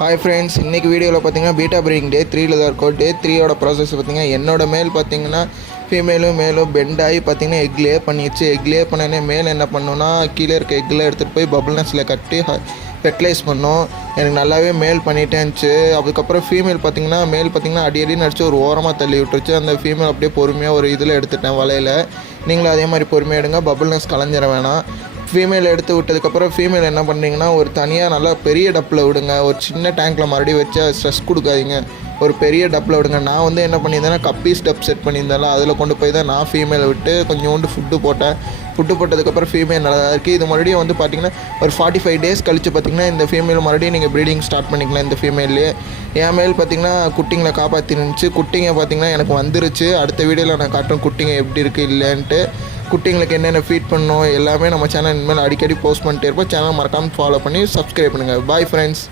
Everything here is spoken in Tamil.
ஹாய் ஃப்ரெண்ட்ஸ், இன்றைக்கி வீடியோவில் பார்த்தீங்கன்னா பீட்டா ப்ரீடிங் டே 3ல் தான் இருக்கும். டே 3யோட ப்ராசஸ் பார்த்தீங்கன்னா என்னோடய மேல் பார்த்தீங்கன்னா ஃபீமேலும் பெண்ட் ஆகி பார்த்தீங்கன்னா எக் லே பண்ணிடுச்சு. எக் லே பண்ணனே மேல் என்ன பண்ணோன்னா கீழே இருக்க எக்கில் எடுத்துகிட்டு போய் பபுள் நெஸ்ட்டில் கட்டி ஃபெர்டிலைஸ் பண்ணோம். எனக்கு நல்லாவே மேல் பண்ணிகிட்டே இருந்துச்சு. அதுக்கப்புறம் ஃபீமேல் பார்த்தீங்கன்னா அடின்னு அடித்து ஒரு ஓரமாக தள்ளி விட்டுருச்சு. அந்த ஃபீமேல் அப்படியே பொறுமையாக ஒரு இதில் எடுத்துட்டேன் வலையில். நீங்களும் அதே மாதிரி பொறுமையாக எடுங்க, பபுள் நெஸ்ட் கலைஞ்சிட வேணாம். ஃபீமேல் எடுத்து விட்டதுக்கப்புறம் ஃபீமேல் என்ன பண்ணுறீங்கன்னா ஒரு தனியாக நல்லா பெரிய டப்பில் விடுங்க. ஒரு சின்ன டேங்க்கில் மறுபடியும் வச்சு ஸ்ட்ரெஸ் கொடுக்காதீங்க. ஒரு பெரிய டப்பில் விடுங்க. நான் என்ன பண்ணியிருந்தேன்னா கப்பீஸ் டப் செட் பண்ணியிருந்தாலும் அதில் கொண்டு போய் தான் நான் ஃபீமேலை விட்டு கொஞ்சோண்டு ஃபுட்டு போட்டேன். ஃபுட்டு போட்டதுக்கப்புறம் ஃபீமேல் நல்லா இருக்குது. இது மறுபடியும் பார்த்திங்கன்னா ஒரு 45 டேஸ் கழித்து பார்த்திங்கன்னா இந்த ஃபீமேல் மறுபடியும் நீங்கள் ப்ரீடிங் ஸ்டார்ட் பண்ணிக்கலாம். இந்த ஃபீமேல்லே என் மேல் பார்த்திங்கன்னா குட்டிங்களை காப்பாற்றிருந்துச்சு. குட்டிங்க பார்த்திங்கன்னா எனக்கு வந்துருச்சு. அடுத்த வீடியோவில் நான் காட்டுறேன் குட்டிங்க எப்படி இருக்குது இல்லைன்ட்டு. குட்டிங்களுக்கு என்னென்ன ஃபீட் பண்ணணும் எல்லாமே நம்ம சேனல் இனிமேல் அடிக்கடி போஸ்ட் பண்ணிட்டே இருப்போம். சேனல் மறக்காமல் ஃபாலோ பண்ணி சப்ஸ்கிரைப் பண்ணுங்கள். Bye friends.